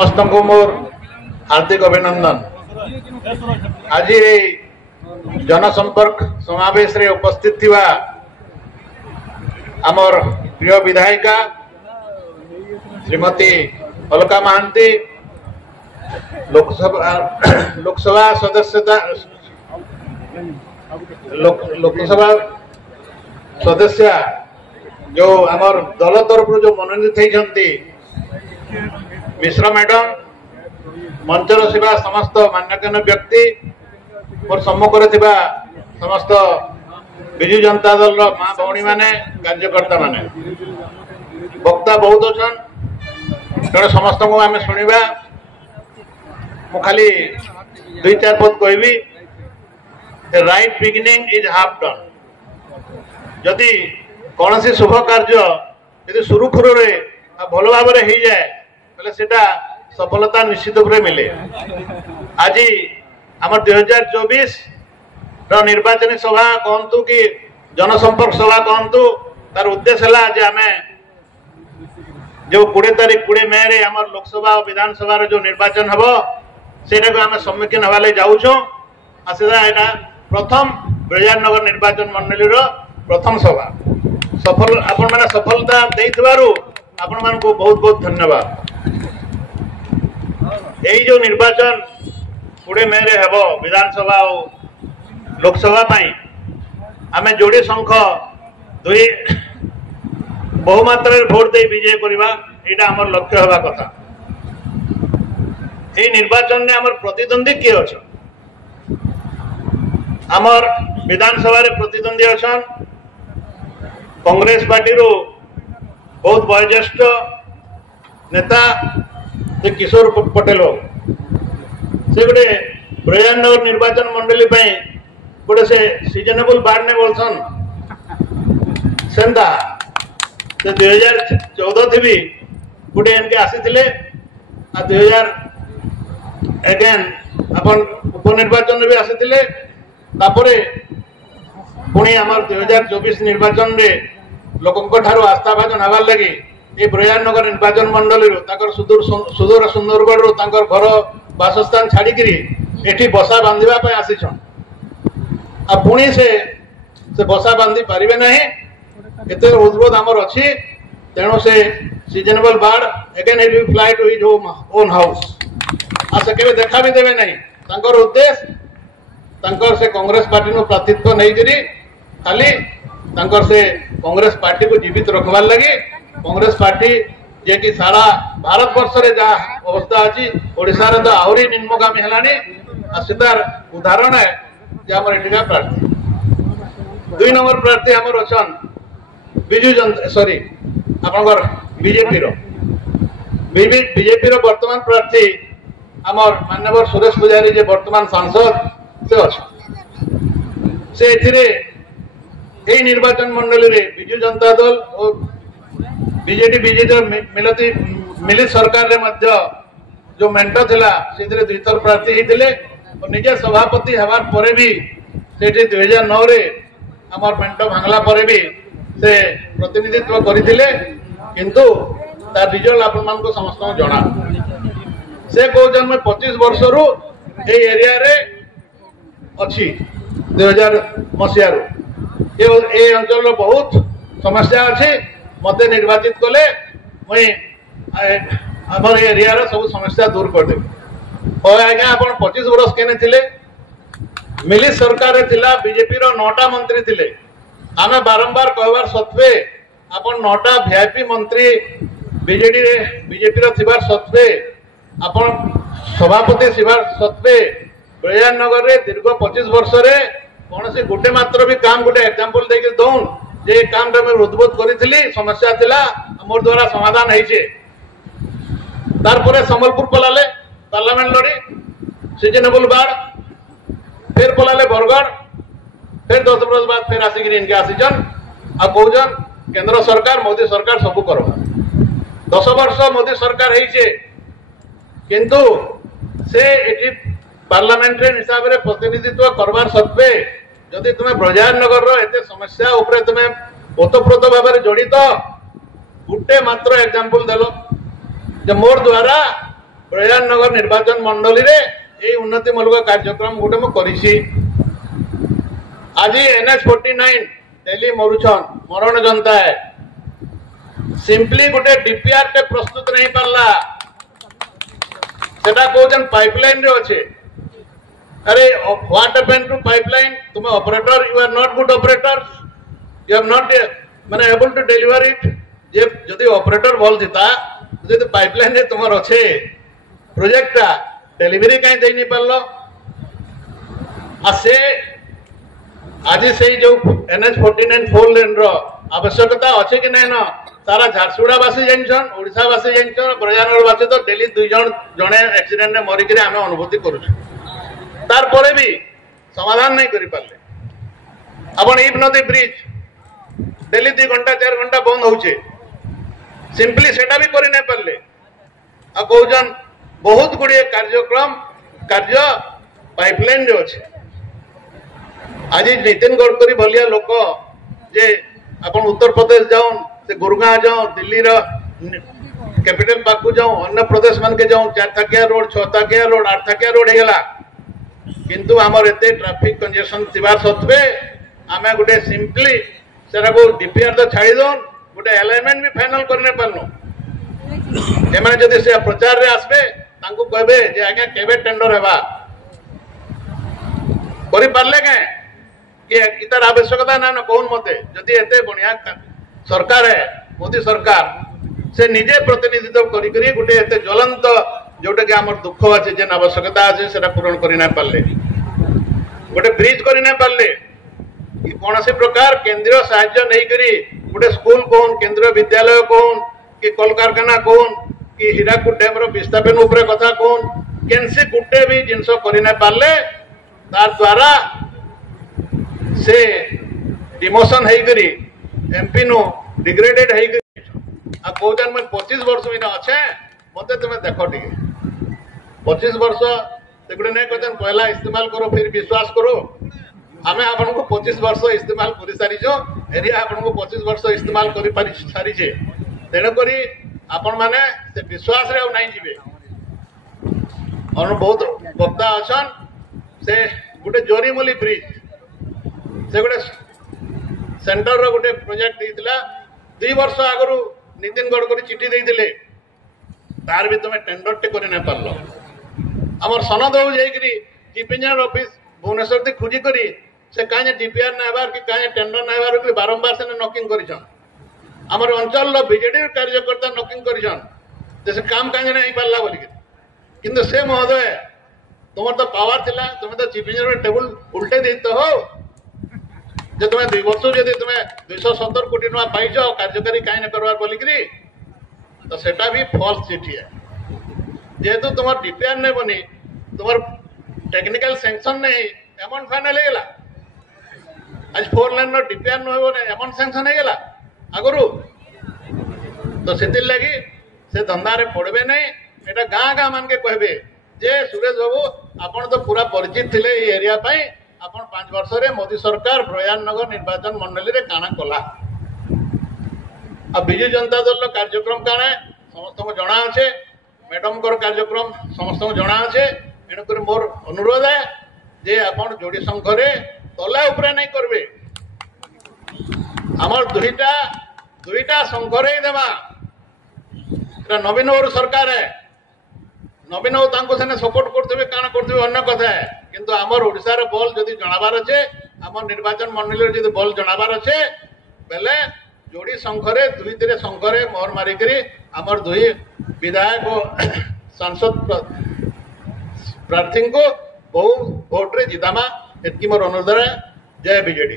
समस्त को मोर हार्दिक अभिनंदन। आज जनसंपर्क समावेश रे उपस्थित थिबा आमर प्रिय विधायिका श्रीमती अलका महांती, लोकसभा सदस्यता लोकसभा सदस्य जो आमर दल तरफ जो मनोनीत होती मिश्र मैडम, मंचर थिबा समस्त मान्यगण्य व्यक्ति और सम्मुखें थिबा समस्त विजु जनता दल माँ भौणी माने कार्यकर्ता माने वक्ता बहुत अच्छन, तेणु समस्त को आम शुणा। मु खाली दुई चार पद कहबी, right beginning is half done. जदि कौन सी शुभ कार्य यदि सुरुखुरु भल भाव हो जाए ताले सेटा सफलता निश्चित रूप मिले। आज आम 2024 निर्वाचन सभा कहतु कि जनसंपर्क सभा कहतु, तार उद्देश्य है आम जो 20 तारीख 20 मे रे आम लोकसभा और विधानसभा जो निर्वाचन हम से आम सम्मुखीन हवा जाऊँ। आसीदा यहाँ प्रथम ब्रजानगर निर्वाचन मंडली प्रथम सभा सफल आपण मैंने सफलता देइथिबारु आपण मान को बहुत बहुत धन्यवाद। यही जो निर्वाचन 20 मे रे हेबो विधानसभा और लोकसभा पाई आमे जोड़ी संख दुई बहुमात्रा भोट दे विजय करवा, यहाँ आम लक्ष्य हवा कथा। यही निर्वाचन में आमर प्रतिद्वंदी किए अच्छा आमर विधानसभा रे प्रतिद्वंदी अच्छा कांग्रेस पार्टी रो बहुत वयोज्येष्ठ नेता किशोर पटेल से गोटे ब्रजानगर निर्वाचन मंडली गोटे से सीजनेबल बार्ड ने बोलसन सेंता से 2014 थी भी गोटे एनके आसी 2000 अगेन अपन उपनिर्वाचन भी आसी पुणी आमर 2024 निर्वाचन रे लोक आस्था भाजन हबार लगी ये ब्रजानगर निर्वाचन मंडली सुदूर सुंदरगढ़ घर बासस्थान छाड़िकी एठी बसा बांधा आसीछन। आ पुणी से बसा बांधि पारे ना, एत उद्बोध आमर अच्छी, तेणु से seasonable bird again it will fly to his own house. आ से केबे देखा भी देवे नहीं। तांकर उद्देश्य से कांग्रेस पार्टी नु प्रार्थित्व नहीं करी खाली तांकर से कांग्रेस पार्टी को जीवित रखबार लगी। कांग्रेस पार्टी जे कि सारा भारत वर्ष रे जा अवस्था अच्छी ओडिशा रे तो आहुरी निम्नगामी हेलानी। आ सितार उदाहरण है जे हमर एटिका प्रार्थी 2 नंबर प्रार्थी हमर अछन बिजु जनता सॉरी आपनकर बीजेपी रो वर्तमान प्रार्थी हमर माननीय सुरेश पुजारी जे वर्तमान सांसद से अच्छा से एथिरे यही निर्वाचन मंडली रे बिजु जनता दल और बीजेडी मिलित सरकार रे मध्य जो मेंट थिला सेथिरे 2 थर प्रार्थी हिथिले और निजे सभापति हवार परे भी सेठी 2009 रे हमर मेंट भांगला परे भी से प्रतिनिधित्व करिथिले, किंतु तार रिजल्ट आपन मान को समस्त जणा। से कहउछन मैं 25 वर्ष रु ए एरिया रे अच्छी 2000 मसिया रु ए अंचल रो बहुत समस्या अच्छी। मते निर्वाचित कले मुई आमर एरिया रो सब समस्या दूर कर देबी। और आज्ञा आपण 25 वर्ष केने थिले मिलित सरकार रे थिला, बीजेपी रो 9टा मंत्री थिले। आमे बारंबार कहबार सत्वे आपण 9टा वीआईपी मंत्री बीजेपी रो थिबार सत्वे आपण सभापति थिबार सत्वे ब्रजानगर रे दीर्घ 25 वर्ष रे कौन से गोटे मात्र भी काम गोटे एग्जांपल देके दउन जे काम रे मैं उद्बोध करिथिली समस्या थिला मोर द्वारा समाधान होइछे। तार परे संबलपुर पलाले पार्लियामेंट लड़ी सीजनेबल बार्ड, फिर पलाले बरगढ़, फिर 10 वर्ष बाद फिर आसिक इनके आसीजन आ कहजन केंद्र सरकार मोदी सरकार सब करो। 10 वर्ष मोदी सरकार होइछे किंतु से एटी पार्लियामेंट हिसाब से प्रतिनिधित्व करवार सत्वे जदि तुम्हें ब्रजानगर एत समस्या उपरे तुम्हें ओतप्रोत भाव जड़ित गोटे मात्र एग्जांपल देल जे मोर द्वारा ब्रह्मनगर निर्वाचन मंडली रे ये उन्नतिमूलक कार्यक्रम गोटे मु करिछि। आज NH49 दिल्ली मरुछन मरण जनता है सिंपली गोटे डीपीआर टे प्रस्तुत नहीं पारला सेटा कोजन पाइपलाइन रे अच्छे। अरे व्हाट हैपेंड टू पाइपलाइन? तुम operator, you are not good operator, you are not माने एबल टू डिलीवर इट। जे जदि ऑपरेटर भल थिता जदि पाइपलाइन रे तुमर अच्छे प्रोजेक्ट डिलीवरी कहीं दे नहीं पारलो। आ से आज से जो NH49 4 लेन रो आवश्यकता अच्छे कि नहीं ना सारा झारसुगुड़ावासी जानछन, ओडिशावासी जानछन, ब्रह्मनगरवासी तो डेली 2 जने एक्सीडेंट में मरिक आम अनुभूति करुँ। तार परे भी समाधान नहीं करि पारले। अपन इब नदी ब्रिज डेली 2 घंटा 4 घंटा बंद होचे सिंपली सेटा भी करि नहीं पारले। आ कहजन बहुत गुड़िए कार्यक्रम कार्य पाइपलाइन रे अच्छे। आज नितिन गडकरी भलिया लोक जे अपन उत्तर प्रदेश जाऊन से गुरुगांव जाऊं दिल्ली रो कैपिटल पाकू जाऊं अन्य प्रदेश मान के जाऊं 4 थाकिया रोड 6 थाकिया रोड 8 थाकिया रोड हेगला किंतु हमर एते ट्रैफिक कंजेशन थिबा सत्वे आमे गुटे सिंपली सेरा को डीपीआर तो छाड़ी दोन गुटे अलाइनमेंट भी फाइनल करने पारनो। एमाने जदि से प्रचार रे आसबे तांको कहबे जे आज्ञा केबे टेंडर हेबा करि पारले के कि इतार आवश्यकता ना न कोन मते जदि एते बढ़िया सरकार है मोदी सरकार से निजे प्रतिनिधित्व करी करी गुटे एते ज्वलंत जोटा कि हमर दुख अछि जे आवश्यकता अछि सेटा पूर्ण करि ना पारले गोटे ब्रिज करि ना पारले कि कोनसे प्रकार केंद्रीय सहायता नहीं करी गोटे स्कूल कोन केंद्रीय विद्यालय कोन कि कल कारखाना कोन कि हीराकुद डैम रो विस्थापन ऊपर कथा कोन केनसे गुटे भी जिंस करि ना पारले तार द्वारा से डिमोशन हेई करी एमपी नो डिग्रेडेड हेई करी आ कोजन में 25 वर्ष बिना अच्छे मते तुम देखो टिके 25 वर्ष सेगुडे नहीं कहते पहला इस्तेमाल करो फिर विश्वास करो। हमें आपन को 25 वर्ष इस्तेमाल करि सारी जो एरिया आपन को 25 वर्ष इस्तेमाल करि पारि सारी जे तेनो करी आपन माने से विश्वास रे नहीं जीवे। और बहुत वक्ता अछन से गुटे जोरीमली ब्रिज से गुटे सेंटर रो गुटे प्रोजेक्ट देइतिला 2 वर्ष आगरु नितिन गडकरी चिट्ठी देइतिले तार भी तुम टेंडर टे करि न पारलो। हमर सनद हो जाइकरी चीफ इंजीनियर ऑफिस भुवनेश्वर ती खुजी करी से काहे डीपीआर न हेबार कि काहे टेंडर न हेबार कि बारंबार से नॉकिंग करिछन। हमर अंचल रो बीजेडी कार्यकर्ता नॉकिंग करिछन जैसे काम काहे नहीं पारला बोली किंतु से महोदय तुमर तो पावर थिला तुम तो चीफ इंजीनियर टेबल उल्टे देतो हो जे तुम 2 वर्ष जदि तुम 270 कोटी टका पाइछ कार्यकारी काहे न करवार बोली तो सेटा भी फॉल्स चिठी है। जेहेतु तुम डीपीआर नहीं बनी तुम टेक्निकल सैंक्शन नहीं अमाउंट फाइनल हेगला आज 4 लाइन रो डीपीआर न होबो अमाउंट सैंक्शन हेगला आगरु तो सेतिल लगी से धंदा रे पड़बे नहीं। एटा गाँ गाँ मान के कहबे जे सुरेश बाबू आपण तो पूरा परिचित थिले ए एरिया पई आपण 5 वर्ष रे मोदी सरकार ब्रह्मनगर निर्वाचन मंडली रे काना कला। अब विजु जनता दल कार्यक्रम काना समस्त को जना আছে मैडम को कार्यक्रम समस्त को जना আছে एणुकर मोर अनुरोध है जे आपण जोड़ी संघ रे तला ऊपर नहीं करबे हमर दुईटा संघ रे देबा एटा नवीन और सरकार है नवीन तांको सेने सपोर्ट करथबे काना करथबे अन्य कथा है किंतु हमर ओडिसा रे बल जदी जणाबार अछि हमर निर्वाचन मंडली रे जदी बल जणाबार अछि बेले जोड़ी संघरे दुई तीन संघरे मोहर मारिकरी हमर दुई विधायक सांसद प्रार्थी को बहु भोट रे जितामा एतकी मोर अनुरोध है। जय बीजेडी।